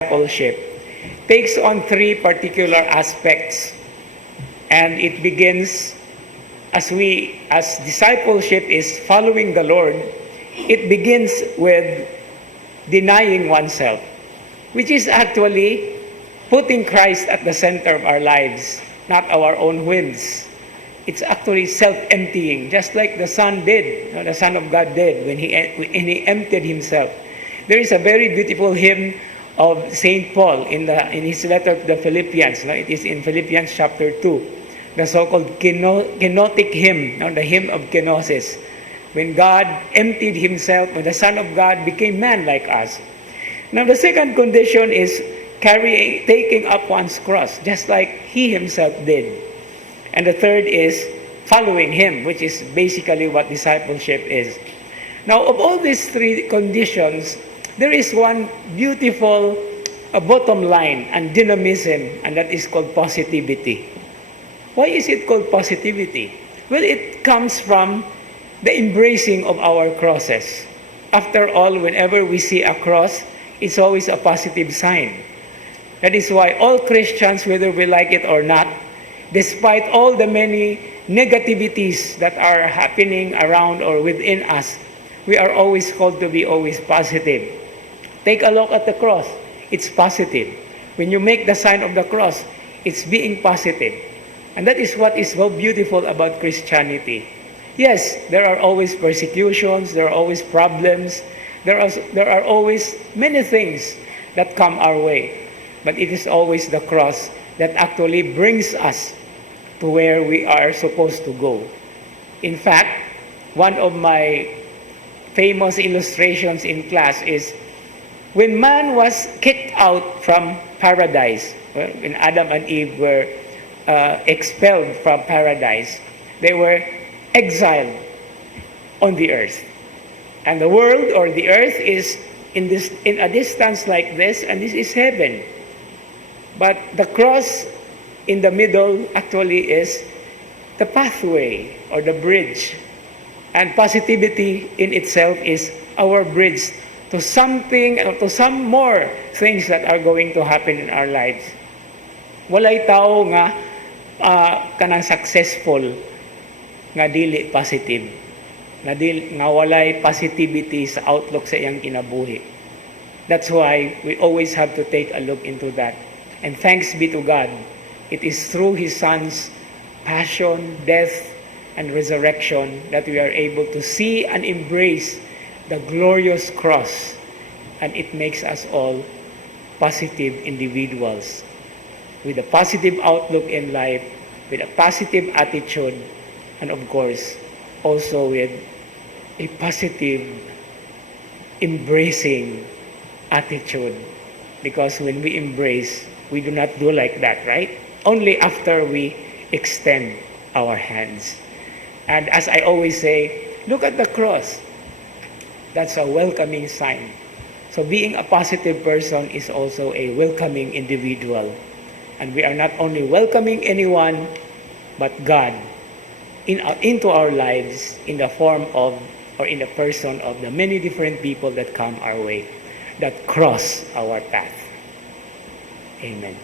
discipleship takes on three particular aspects, and it begins as discipleship is following the Lord. It begins with denying oneself, which is actually putting Christ at the center of our lives, not our own whims. It's actually self-emptying, just like the Son did, the Son of God did when he emptied himself. There is a very beautiful hymn of Saint Paul in his letter to the Philippians. It is in Philippians chapter 2, the so-called kenotic hymn, the hymn of kenosis. When God emptied himself, when the Son of God became man like us. Now the second condition is taking up one's cross, just like he himself did. And the third is following him, which is basically what discipleship is. Now, of all these three conditions, there is one beautiful bottom line and dynamism, and that is called positivity. Why is it called positivity? Well, it comes from the embracing of our crosses. After all, whenever we see a cross, it's always a positive sign. That is why all Christians, whether we like it or not, despite all the many negativities that are happening around or within us, we are always called to be always positive. Take a look at the cross. It's positive. When you make the sign of the cross, it's being positive. And that is what is so beautiful about Christianity. Yes, there are always persecutions, there are always problems, there are always many things that come our way. But it is always the cross that actually brings us to where we are supposed to go. In fact, one of my famous illustrations in class is when man was kicked out from paradise, when Adam and Eve were expelled from paradise, they were exiled on the earth. And the world or the earth is in a distance like this, and this is heaven. But the cross in the middle actually is the pathway or the bridge. And positivity in itself is our bridge to something, to some more things that are going to happen in our lives. Walay tao nga kanang successful nga dili positive. Nga walay positivity sa outlook sa iyang kinabuhi. That's why we always have to take a look into that. And thanks be to God, it is through His Son's passion, death, and resurrection that we are able to see and embrace the glorious cross, and it makes us all positive individuals with a positive outlook in life, with a positive attitude, and of course, also with a positive embracing attitude. Because when we embrace, we do not do like that, right? Only after we extend our hands. And as I always say, look at the cross. That's a welcoming sign. So being a positive person is also a welcoming individual. And we are not only welcoming anyone, but God into our lives in the form of, or in the person of the many different people that come our way, that cross our path. Amen.